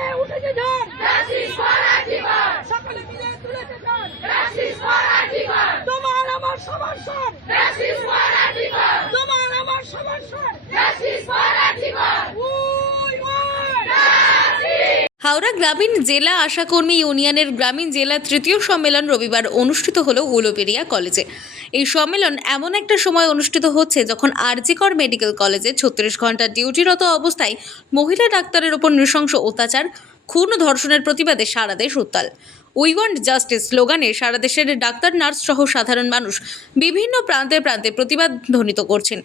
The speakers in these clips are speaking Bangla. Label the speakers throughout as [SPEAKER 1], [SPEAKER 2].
[SPEAKER 1] জেগে উঠেছে ঝড় সকলে মিলে তুলেছে ঝড় তোমার আমার সবার স্বর তোমার আমার সবার স্বর উই, উই।
[SPEAKER 2] হাওড়া গ্রামীণ জেলা আশাকর্মী ইউনিয়নের গ্রামীণ জেলা তৃতীয় সম্মেলন রবিবার অনুষ্ঠিত হলো উলুবেরিয়া কলেজে। এই সম্মেলন এমন একটা সময় অনুষ্ঠিত হচ্ছে যখন আরজিকর মেডিকেল কলেজে ছত্রিশ ঘণ্টা ডিউটিরত অবস্থায় মহিলা ডাক্তারের ওপর নৃশংস অত্যাচার, খুন ধর্ষণের প্রতিবাদে সারা দেশ উত্তাল। উই ওয়ান্ট জাস্টিস স্লোগানে সারা দেশের ডাক্তার, নার্স সহ সাধারণ মানুষ বিভিন্ন প্রান্তে প্রান্তে প্রতিবাদ ধ্বনিত করছেন।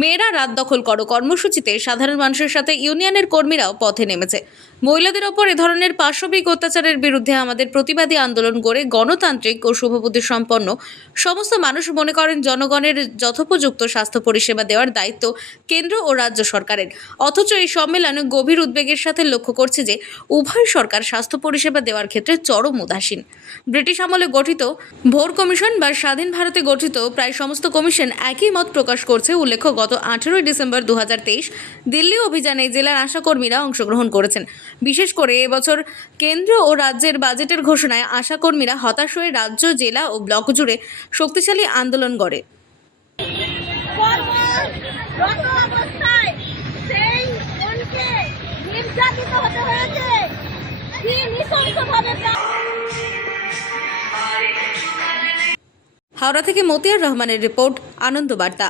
[SPEAKER 2] মেয়েরা রাত দখল করো কর্মসূচিতে সাধারণ মানুষের সাথে ইউনিয়নের কর্মীরাও পথে নেমেছে। মহিলাদের ওপর এ ধরনের পাশবিক অত্যাচারের বিরুদ্ধে আমাদের প্রতিবাদী আন্দোলন করে গণতান্ত্রিক ও শুভবুদ্ধি সম্পন্ন। সমস্ত মানুষ মনে করেন জনগণের যথোপযুক্ত স্বাস্থ্য পরিষেবা দেওয়ার দায়িত্ব কেন্দ্র ও রাজ্য সরকারের। অথচ এই সম্মেলনে গভীর উদ্বেগের সাথে লক্ষ্য করছে যে, উভয় সরকার স্বাস্থ্য পরিষেবা দেওয়ার ক্ষেত্রে চরম উদাসীন। ব্রিটিশ আমলে গঠিত ভোর কমিশন বা স্বাধীন ভারতে গঠিত প্রায় সমস্ত কমিশন একই মত প্রকাশ করছে, উল্লেখ্য গত আঠেরোই ডিসেম্বর দু হাজার তেইশ দিল্লি অভিযানে জেলার আশাকর্মীরা অংশগ্রহণ করেছেন। বিশেষ করে এবছর কেন্দ্র ও রাজ্যের বাজেটের ঘোষণায় আশাকর্মীরা হতাশ হয়ে রাজ্য, জেলা ও ব্লক জুড়ে শক্তিশালী আন্দোলন গড়ে। হাওড়া থেকে মতিয়ার রহমানের রিপোর্ট আনন্দ বার্তা